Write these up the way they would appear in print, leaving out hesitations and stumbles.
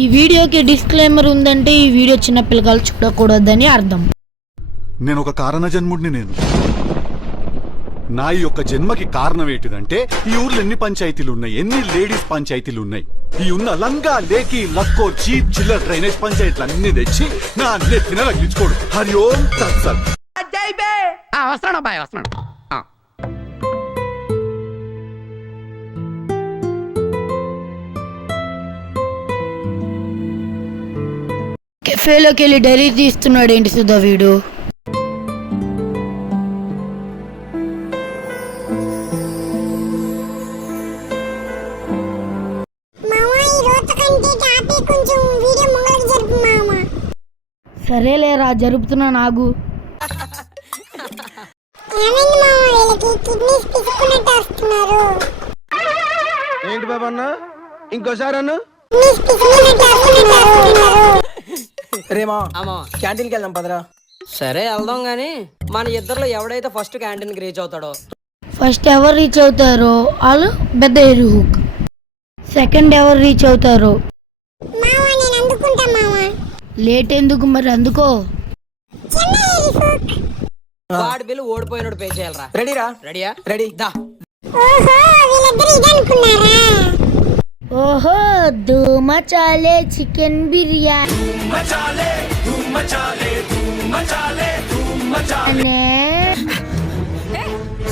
ఈ వీడియోకి డిస్క్లైమర్ ఉందంటే ఈ వీడియో చిన్న పిల్లలు చూడకూడదని అర్థం. నేను ఒక కారణ జన్ముడిని. నా యొక్క జన్మకి కారణం ఏంటిదంటే ఈ ఊర్లో ఎన్ని పంచాయతీలు ఉన్నాయి, ఎన్ని లేడీస్ పంచాయతీలు ఉన్నాయి. ఈ ఉన్న లంగా లేకి లక్కో చీప్ చిల్లర్ డ్రైనేజ్ పంచాయతీలు అన్ని తెచ్చి నా నెత్తిన రగిలించుకోడు. హరి ఓం తత్సత్. వస్తున్నాడు అబ్బాయి, వస్తున్నాడు. కెఫేలోకి వెళ్ళి డైరీ తీస్తున్నాడు ఏంటి సుధా వీడు. సరేలేరా జరుపుతున్నా. నాగు ఏంటి బాబా అన్న, ఇంకోసారి అన్న రేమా క్యాంటీన్కి వెళ్దాం పదరా. సరే వెళ్దాం గాని మన ఇద్దరులో ఎవడైతే ఫస్ట్ క్యాంటీన్కి రీచ్ అవుతాడో, ఫస్ట్ ఎవరు రీచ్ అవుతారో వాళ్ళు పెద్ద ఎరు హుక్, సెకండ్ ఎవరు రీచ్ అవుతారో లేట్ ఎందుకు మరి అందుకో. వాడి బిల్లు ఓడిపోయినోడు పే చేయాలరా. రెడీరా? రెడీయా? రెడీ దా. ఓహో ధూమ చాలే చికెన్ బిర్యానీ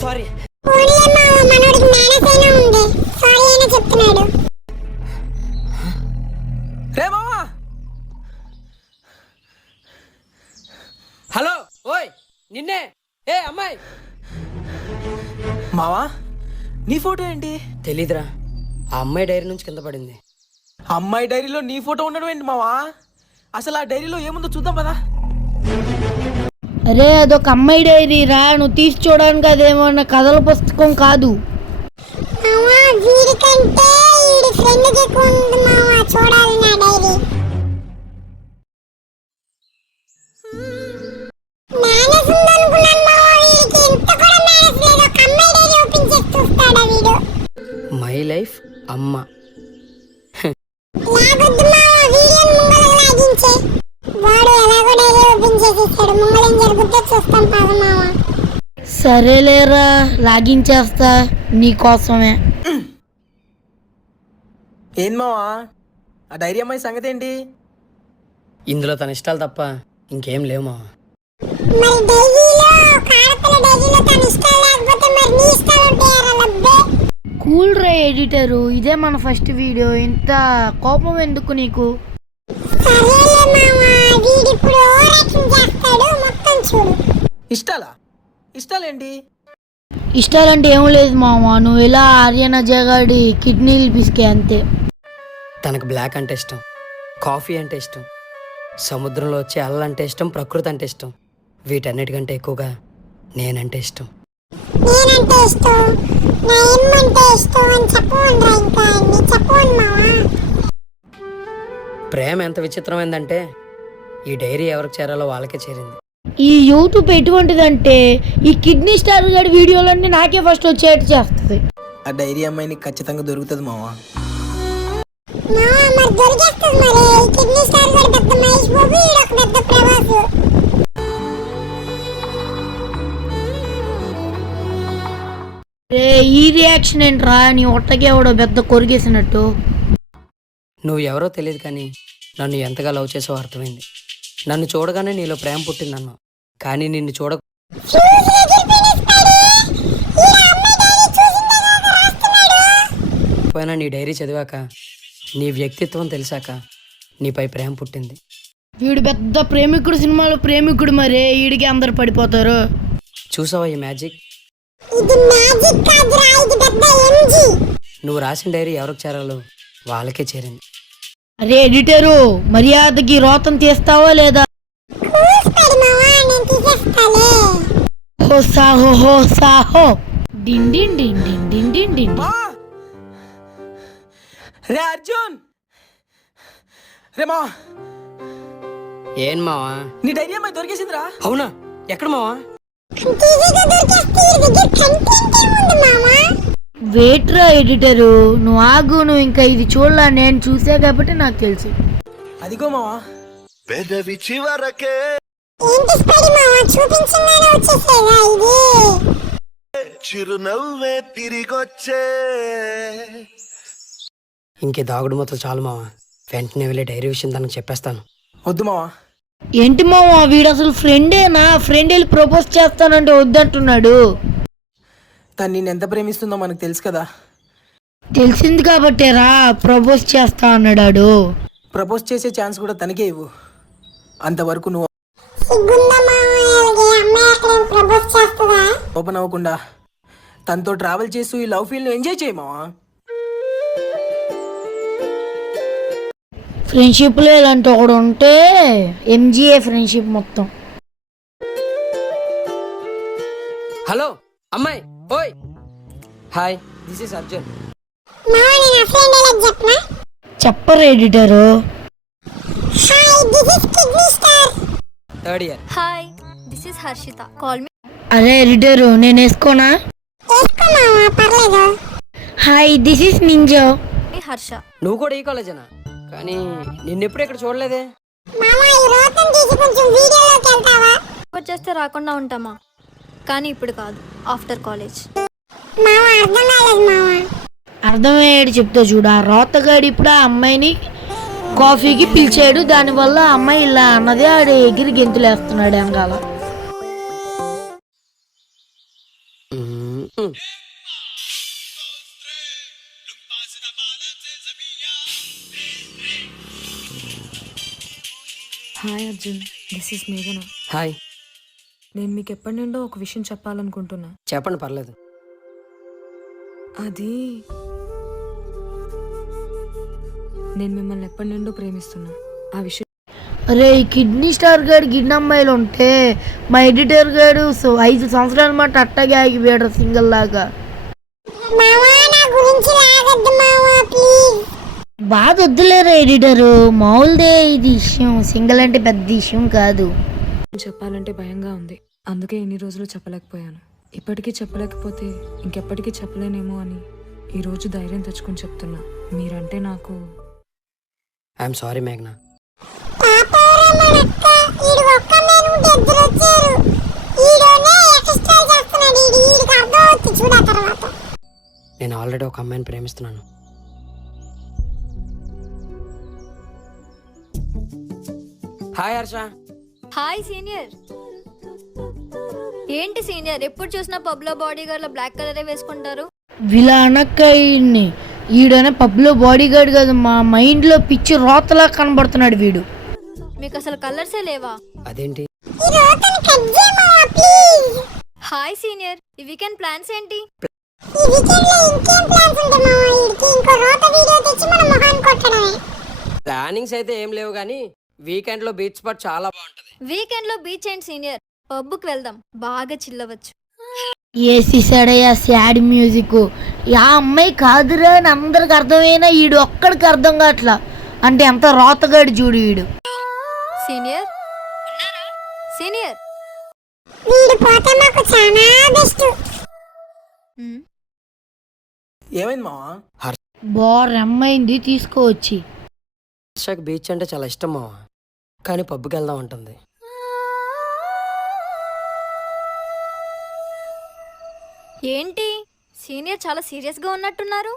సారీ రే మామా. హలో ఓయ్ నిన్నే. ఏ అమ్మాయి మావా నీ ఫోటో ఏంటి? తెలీదురా, ఆ అమ్మాయి డైరీ నుంచి కింద పడింది. అమ్మాయి డైరీలో నీ ఫోటో ఉండడం ఏంటి మావా? అసలు ఆ డైరీలో ఏముందో చూద్దాం పదా. అరే అదొక అమ్మాయి డైరీ రా, నువ్వు తీసి చూడడానికి అదేమన్నా కథల పుస్తకం కాదు. మై లైఫ్ అమ్మ. సరేలేరా లాగించేస్తా నీకోసమే. ఏం మావా ఆ డైరీ అమ్మాయి సంగతి ఏంటి? ఇందులో తన ఇష్టాలు తప్ప ఇంకేం లేవు మావా. కూల్ రే ఎడిటరు, ఇదే మన ఫస్ట్ వీడియో, ఇంత కోపం ఎందుకు నీకు? ఇష్టాలా? ఇష్టాలేంటి? ఇష్టాలంటే ఏం లేదు మామ, నువ్వు ఇలా ఆర్యన జగాడి కిడ్నీలు పిసికే అంతే. తనకు బ్లాక్ అంటే ఇష్టం, కాఫీ అంటే ఇష్టం, సముద్రంలో వచ్చే అల్ల అంటే ఇష్టం, ప్రకృతి అంటే ఇష్టం. వీటన్నిటికంటే ఎక్కువగా నేనంటే ఇష్టం. ప్రేమ ఎంత విచిత్రమైందంటే ఈ డైరీ ఎవరికి చేరాలో వాళ్ళకే చేరింది. ఈ యూట్యూబ్ ఎటువంటిదంటే ఈ కిడ్నీ స్టార్ గారి వీడియోలన్నీ నాకే ఫస్ట్ వచ్చేట్టు చేస్తుంది. ఆ డైరీ అమ్మాయిని ఖచ్చితంగా దొరుకుతుంది మావా. ఈ రియాక్షన్ ఏంట్రా, నీ ఒట్టకే ఎవడో పెద్ద కొరిగేసినట్టు. నువ్వు ఎవరో తెలియదు కానీ నన్ను ఎంతగా లవ్ చేసావో అర్థమైంది. నన్ను చూడగానే నీలో ప్రేమ పుట్టిందన్నా, కానీ నిన్ను పోయినా నీ డైరీ చదివాక, నీ వ్యక్తిత్వం తెలిసాక నీపై ప్రేమ పుట్టింది. వీడు పెద్ద ప్రేమికుడు, సినిమాలో ప్రేమికుడు, మరే వీడికి అందరు పడిపోతారు. చూసావా ఈ మ్యాజిక్? నువ్వు రాసిన డైరీ ఎవరికి చేరాలో వాళ్ళకే చేరింది. అరే ఎడిటరు, మర్యాదకి రోతం తీస్తావా లేదా? రే అర్జున్, రే మావా ఏం మావా నీ డైరీ అమ్మాయి దొరికేసిందిరా. అవునా? ఎక్కడ మావా? వేట్రా ఎడిటరు, నువ్వు ఆగు, నువ్వు ఇంకా ఇది చూడలా, నేను చూసా కాబట్టి నాకు తెలుసు. అదిగో మావా. పెదవి చివరకే ఏంటి స్పైడీ మావా, చూపించగానే వచ్చేసేదా ఇది? చిరునవ్వే తిరిగొచ్చే. ఇంకే దాగుడు మొత్తం చాలు మావా, వెంటనే వెళ్ళి డైరీ విషయం తనకు చెప్పేస్తాను. వద్దు మావా. ఏంటి మావా, వీడు అసలు ఫ్రెండేనా? ఫ్రెండ్ వెళ్ళి ప్రపోజ్ చేస్తానంటే వద్దంటున్నాడు. తను నేను ఎంత ప్రేమిస్తుందో మనకు తెలుసు కదా. తెలిసింది కాబట్టేరా ప్రపోజ్ చేస్తా అన్నాడు. ప్రపోజ్ చేసే ఛాన్స్ కూడా తనకే ఇవ్వు. అంతవరకు నువ్వు సిగ్గుందా మావా, అమ్మాయి అక్కడ ప్రపోజ్ చేస్తుందా? ఓపెన్ అవ్వకుండా తనతో ట్రావెల్ చేస్తూ ఈ లవ్ ఫీల్ని ఎంజాయ్ చేయి మావా. ఫ్రెండ్షిప్లో ఇలాంటి ఒకడు ఉంటే ఎంజీఏ ఫ్రెండ్షిప్ మొత్తం. హలో అమ్మాయి, ఓయ్. Hi, this is Arjun. మావా నేను ఆ ఫ్రెండ్ ఎలా చెప్పనా? చెప్పరు editor. Hi, this is kidney star. Third year. Hi, this is Harshita. Call me. అరే ఎడిటరు, నేను వేసుకోనా? వేసుకో మావా, పర్లేదు. హాయ్, దిస్ ఇస్ నింజో. హర్ష. నువ్వు కూడా ఈ కాలేజేనా? కానీ నిన్నెప్పుడు ఇక్కడ చూడలేదే. మావా ఈ రోతం తీసి కొంచెం వీడియోలోకి వెళ్తావా? వచ్చేస్తే రాకుండా ఉంటామా? కానీ ఇప్పుడు కాదు, ఆఫ్టర్ కాలేజ్. మావా అర్థం కాలేదు మావా. అర్థమయ్యాడు చెప్తా చూడు. ఆ రోతగాడు ఇప్పుడు ఆ అమ్మాయిని కాఫీకి పిలిచాడు, దానివల్ల ఆ అమ్మాయి ఇలా అన్నది, ఆడు ఎగిరి గెంతులేస్తున్నాడు వెనకాల. హాయ్ అర్జున్, దిస్ ఇస్ మేఘన. హాయ్. నేను మీకు ఎప్పటి నుండో ఒక విషయం చెప్పాలనుకుంటున్నా. చెప్పండి, పర్లేదు. అది నేను మిమ్మల్ని ఎప్పటి నుండో ప్రేమిస్తున్నా. ఆ విషయం అరే ఈ కిడ్నీ స్టార్ గాడు గిన్నె అమ్మాయిలు ఉంటే మా ఎడిటర్ గాడు 5 సంవత్సరాల మాట అట్టగే ఆగిపోయాడు సింగిల్ లాగా. మావా నా గురించి లాగద్దు మావా ప్లీజ్. బాధ వద్దులేరా ఎడిటరు, మామూలుదే ఇది విషయం, సింగిల్ అంటే పెద్ద విషయం కాదు. చెప్పాలంటే భయంగా ఉంది, అందుకే ఇన్ని రోజులు చెప్పలేకపోయాను. ఇప్పటికీ చెప్పలేకపోతే ఇంకెప్పటికీ చెప్పలేనేమో అని ఈరోజు ధైర్యం తెచ్చుకొని చెప్తున్నా. మీరంటే నాకు. ఐఎమ్ సారీ మేఘనా. పాపవరా మనక్క, ఈడు ఒక్క మేనుంటే ఇద్దరు వచ్చారు. ఈడోనే ఎక్స్ట్రా చేస్తున్నాడు. ఈడికి అర్థం వచ్చి చూడ తర్వాత. నేను ఆల్రెడీ ఒక అమ్మాయిని ప్రేమిస్తున్నాను. హాయ్ హర్ష. Hi senior. ఏంటి సీనియర్, ఎప్పుడు చూసినా పబ్ లో బాడీ గార్డ్ లో బ్లాక్ కలరే వేసుకుంటారు? వీళ్ళ అనక్కయ్యని ఈడనే పబ్లో బాడీ గార్డ్ కాదు, మా మైండ్ లో పిచ్చి రోతలా కనబడుతున్నాడు వీడు. మీకు అసలు కలర్సే లేవా? అదేంటి? ఈ రోతని కట్ చేయి మావా ప్లీజ్. హాయ్ సీనియర్, ఈ వీకెండ్ ప్లాన్స్ ఏంటి? ఈ వీకెండ్ లో ఇంకేం ప్లాన్స్ ఉంటాయి మావా? ఈడికి ఇంకో రోత వీడియో తెచ్చి మన మొహాన్ని కొట్టడమే. ప్లానింగ్స్ అయితే ఏం లేవు కానీ వీకెండ్ లో బీచ్ స్పాట్ చాలా బాగుంటది. వీకెండ్ లో బీచ్ అండ్ సీనియర్ పబ్కి వెళ్దాం, బాగా చిల్లవచ్చు. ఏసీసాడయ్యా సాడ్ మ్యూజిక్. ఆ అమ్మాయి కాదురా అని అందరికి అర్థమైనా ఈడు ఒక్కడికి అర్థం కావట్లా. అంటే ఎంత రోతగాడు చూడు వీడు. Senior senior. వీడు పోతే మాకు చాలా బెస్ట్. ఏమైంది మావా? బోరమ్మైంది తీసుకోవచ్చి. హర్షకి బీచ్ అంటే చాలా ఇష్టం మావా, కానీ పబ్కి వెళ్దాం అంటుంది. ఏంటి సీనియర్ చాలా సీరియస్ గా ఉన్నట్టున్నారు?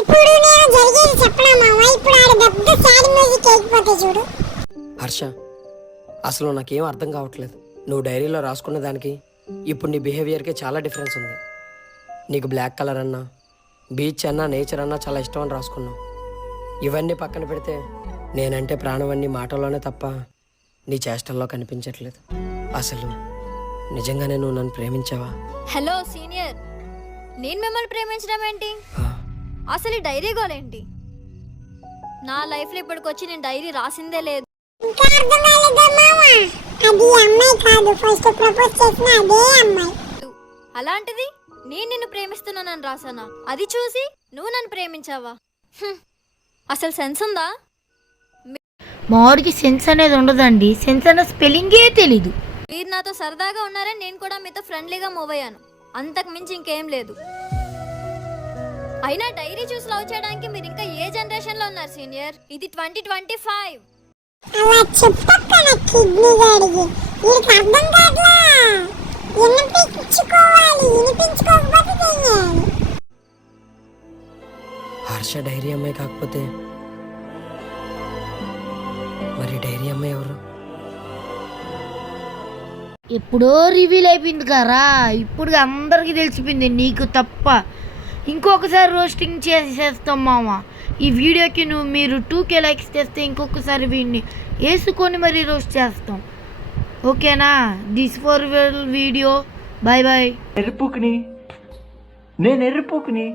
ఇప్పుడు నేను జరిగేది చెప్పనా మావా? ఇప్పుడు ఆడ పెద్ద సాడ్ మ్యూజిక్ ఎక్కిపోతే చూడు. హర్ష, అసలు నాకేం అర్థం కావట్లేదు. నువ్వు డైరీలో రాసుకున్న దానికి ఇప్పుడు నీ బిహేవియర్కి చాలా డిఫరెన్స్ ఉంది. నీకు బ్లాక్ కలర్ అన్నా, బీచ్ అన్నా, నేచర్ అన్నా చాలా ఇష్టం అని రాసుకున్నావు. ఇవన్నీ పక్కన పెడితే నేనంటే ప్రాణం అన్ని మాటల్లోనే తప్ప నీ చేష్టల్లో కనిపించట్లేదు. అసలు నిజంగానే నువ్వు నన్ను ప్రేమించావా? హలో సీనియర్, నేను మిమ్మల్ని ప్రేమించడం ఏంటి? అసలు ఈ డైరీ గోలేంటి? నా లైఫ్ లో ఇప్పటికొచ్చి నేను డైరీ రాసిందే లేదు. ఇంకా అర్థం కాలేదా మావా? అది అమ్మాయి కాదు, ఫస్ట్ ప్రపోజ్ చేసిన అదే అమ్మాయి. అలాంటిది నేను నిన్ను ప్రేమిస్తున్నానని రాసానా? అది చూసి నువ్వు నన్ను ప్రేమించావా? అసలు సెన్స్ ఉందా? మావాడికి సెన్స్ అనేది ఉండదండి. సెన్స్ అనే స్పెల్లింగే తెలీదు. మీరు నాతో సరదాగా ఉన్నారని నేను కూడా మీతో ఫ్రెండ్లీగా మూవ్ అయ్యాను, అంతకు మించి ఇంకేం లేదు. అయినా డైరీ చూసి లవ్ చేయడానికి మీరు ఇంకా ఏ జనరేషన్ లో ఉన్నారు సీనియర్? ఇది 2025. అలా చెప్పక్క నా కిడ్నీ గాడికి వీడికి అర్థం కావట్లా వినిపించుకోకపోతే చెయ్యాలి. హర్ష డైరీ అమ్మాయి కాకపోతే మరి డైరీ అమ్మాయి ఎవరు? ఎప్పుడో రివీల్ అయిపోయింది కరా, ఇప్పుడు అందరికీ తెలిసిపోయింది నీకు తప్ప. ఇంకొకసారి రోస్టింగ్ చేసేస్తాం మామ. ఈ వీడియోకి మీరు 2K లైక్స్ తెస్తే ఇంకొకసారి వీడిని వేసుకొని మరీ రోస్ట్ చేస్తాం. ఓకేనా? This for video. Bye bye. ఎరుపుకుని నేను ఎరుపుకుని